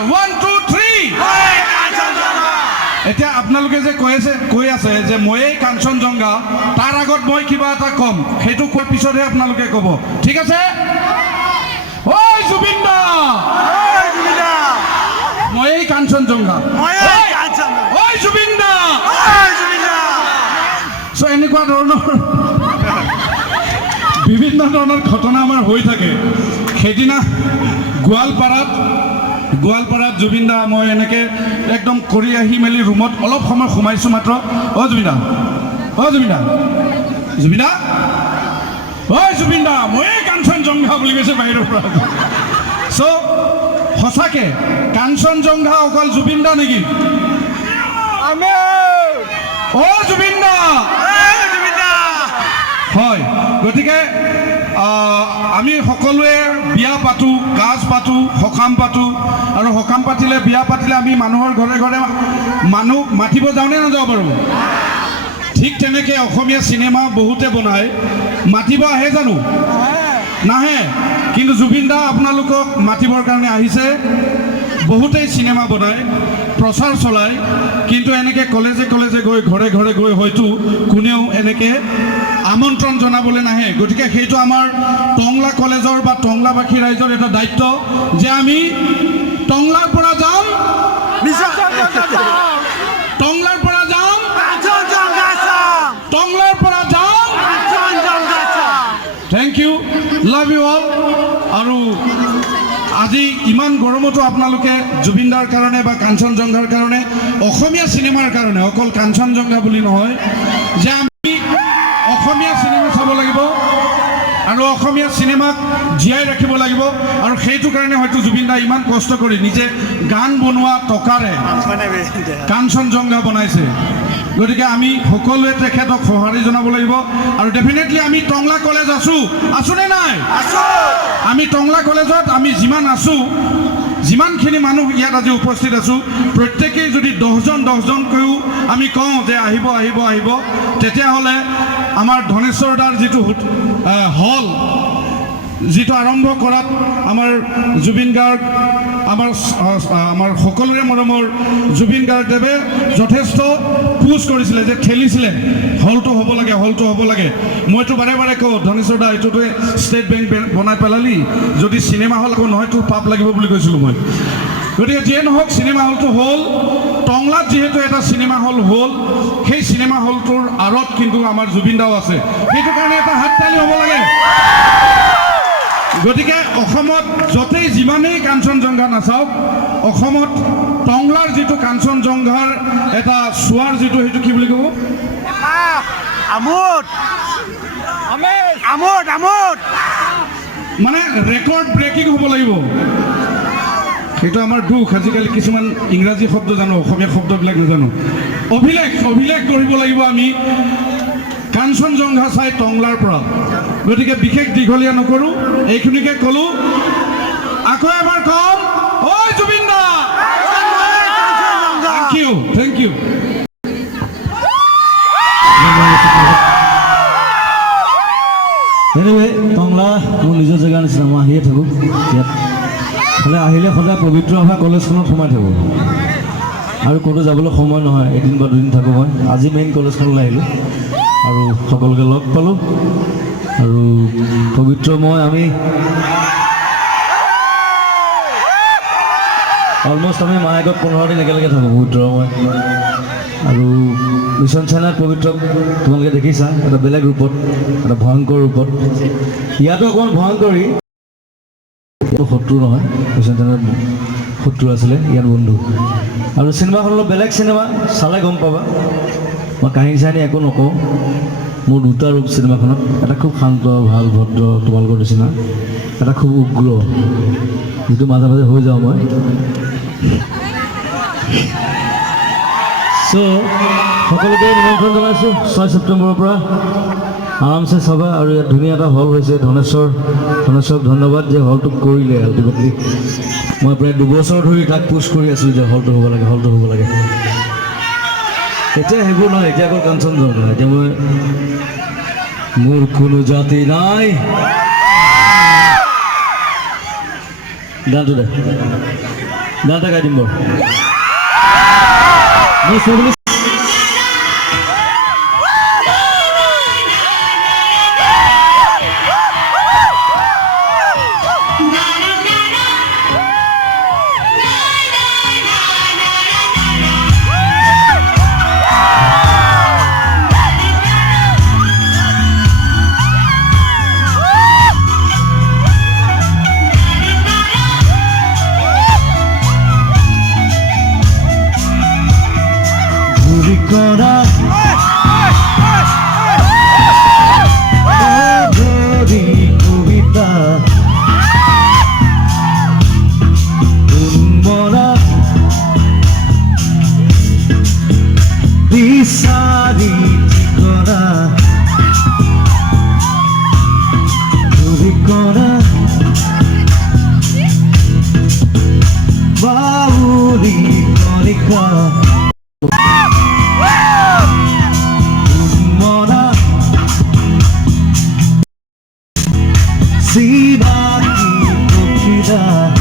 1 2 3 এতিয়া আপোনালোকে যে কৈ আছে যে ময়েই কাঞ্চনজংঘা তাৰ আগত মই কিবা এটা কম সেইটো কোৱাৰ পিছতহে আপোনালোকে ক'ব ঠিক আছে ঐ জুবিন দা ময়েই কাঞ্চনজংঘা ঐ জুবিন দা চ' এনেকুৱা ধৰণৰ বিভিন্ন ধৰণৰ ঘটনা আমাৰ হৈ থাকে সেইদিনা গোৱালপাৰাত জুবিন দা মই এনেকৈ একদম কৰি আহি মেলি ৰুমত অলপ সময় সোমাইছোঁ মাত্ৰ জুবিন দা ময়েই কাঞ্চনজংঘা বুলি কৈছে বাহিৰৰ পৰা চ' সঁচাকৈ কাঞ্চনজংঘা অকল জুবিন দা নেকি জুবিন দা হয় গতিকে আমি সকলোৱে বিয়া পাতোঁ কাজ পাতোঁ সকাম পাতোঁ আৰু সকাম পাতিলে বিয়া পাতিলে আমি মানুহৰ ঘৰে ঘৰে মানুহ মাতিব যাওঁনে নাযাওঁ বাৰু ঠিক তেনেকৈ অসমীয়া চিনেমা বহুতে বনায় মাতিব আহে জানো নাহে কিন্তু জুবিন দা আপোনালোকক মাতিবৰ কাৰণে আহিছে বহুতেই চিনেমা বনায় প্ৰচাৰ চলায় কিন্তু এনেকৈ কলেজে গৈ ঘৰে ঘৰে গৈ হয়তো কোনেও এনেকৈ আমন্ত্ৰণ জনাবলৈ নাহে গতিকে সেইটো আমাৰ টংলা কলেজৰ বা টংলাবাসী ৰাইজৰ এটা দায়িত্ব যে আমি টংলাৰ পৰা যাম thank you love you all আৰু আজি ইমান গৰমতো আপোনালোকে জুবিন দাৰ কাৰণে বা কাঞ্চনজংঘাৰ কাৰণে অসমীয়া চিনেমাৰ কাৰণে অকল কাঞ্চনজংঘা বুলি নহয় যে আমি অসমীয়া চিনেমা চাব লাগিব আৰু অসমীয়া চিনেমাক জীয়াই ৰাখিব লাগিব আৰু সেইটো কাৰণে হয়তো জুবিন দা ইমান কষ্ট কৰি নিজে গান বনোৱা টকাৰে কাঞ্চনজংঘা বনাইছে গতিকে আমি সকলোৱে তেখেতক সঁহাৰি জনাব লাগিব আৰু ডেফিনেটলি আমি টংলা কলেজ আছোনে নাই আমি টংলা কলেজত আমি যিমান আছোঁ যিমানখিনি মানুহ ইয়াত আজি উপস্থিত আছোঁ প্ৰত্যেকেই যদি 10জনকৈও আমি কওঁ যে আহিব তেতিয়াহ'লে আমাৰ ধনেশ্বৰ দাৰ যিটো হল যিটো আৰম্ভ কৰাত আমাৰ জুবিন গাৰ্গ আমাৰ সকলোৰে মৰমৰ জুবিন গাৰ্গদেৱে যথেষ্ট পুছ কৰিছিলে যে ঠেলিছিলে হলটো হ'ব লাগে মইতো বাৰে কওঁ ধনেশ্বৰ দা এইটোতে ষ্টেট বেংক বনাই পেলালি যদি চিনেমা হল আকৌ নহয় তোৰ পাপ লাগিব বুলি কৈছিলোঁ মই গতিকে যিয়ে নহওক চিনেমা হলটো হ'ল টংলাত যিহেতু এটা চিনেমা হল হ'ল সেই চিনেমা হলটোৰ আঁৰত কিন্তু আমাৰ জুবিন দাও আছে সেইটো কাৰণে এটা হাততালি হ'ব লাগে গতিকে অসমত য'তেই যিমানেই কাঞ্চনজংঘা নাচাওক অসমত টংলাৰ যিটো কাঞ্চনজংঘাৰ এটা চোৱাৰ যিটো সেইটো কি বুলি ক'ব মানে ৰেকৰ্ড ব্ৰেকিং হ'ব লাগিব সেইটো আমাৰ দুখ আজিকালি কিছুমান ইংৰাজী শব্দ জানো অসমীয়া শব্দবিলাক নাজানো অভিলেখ কৰিব লাগিব আমি কাঞ্চনজংঘা চাই টংলাৰ পৰা গতিকে বিশেষ দীঘলীয়া নকৰোঁ এইখিনিকে ক'লোঁ আকৌ এবাৰ কম ঐ জুবিন দা থেংক ইউ এনিৱে টংলা মোৰ নিজৰ জেগাৰ নিচিনা মই আহিয়ে থাকোঁ ইয়াত আহিলে সদায় পবিত্ৰ অহা কলেজখনত সোমাই থাকোঁ আৰু ক'তো যাবলৈ সময় নহয় এদিন বা দুদিন থাকোঁ মই আজি মেইন কলেজখনলৈ আহিলোঁ আৰু সকলোকে লগ পালোঁ আৰু পবিত্ৰ আমি অলমষ্ট আমি মাহেকত 15 দিন একেলগে থাকোঁ পবিত্ৰ মই আৰু মিছন চাইনাত পবিত্ৰক তোমালোকে দেখিছা এটা বেলেগ ৰূপত এটা ভয়ংকৰ ৰূপত ইয়াতো অকণমান ভয়ংকৰী শত্ৰু নহয় মিছন চাইনাত শত্ৰু আছিলে ইয়াত বন্ধু আৰু চিনেমাখন অলপ বেলেগ চিনেমা চালে গম পাবা মই কাহিনী চাহিনী একো নকওঁ মোৰ দুটা ৰূপ চিনেমাখনত এটা খুব শান্ত ভাল ভদ্ৰ তোমালোকৰ নিচিনা এটা খুব উগ্ৰ যিটো মাজে মাজে হৈ যাওঁ মই চ' সকলোকে নিমন্ত্ৰণ জনাইছোঁ 6 ছেপ্টেম্বৰৰ পৰা আৰামছে চাবা আৰু ইয়াত ধুনীয়া এটা হল হৈছে ধনেশ্বৰক ধন্যবাদ যে হলটোক কৰিলে আল্টিমেটলি মই প্ৰায় 2 বছৰ ধৰি তাক পুছ কৰি আছিলোঁ যে হলটো হ'ব লাগে এতিয়া সেইবোৰ নহয় এতিয়া অকল কাঞ্চনজংঘা এতিয়া মই মোৰ কোনো জাতি নাই গানটো দে গান এটা গাই দিম বাৰু মই শুনিছোঁ কৰা অঘৰি কবিতা মৰা বিচাৰি কৰা চুৰি কৰা বাউৰি কৰিকা Sibaki Kokida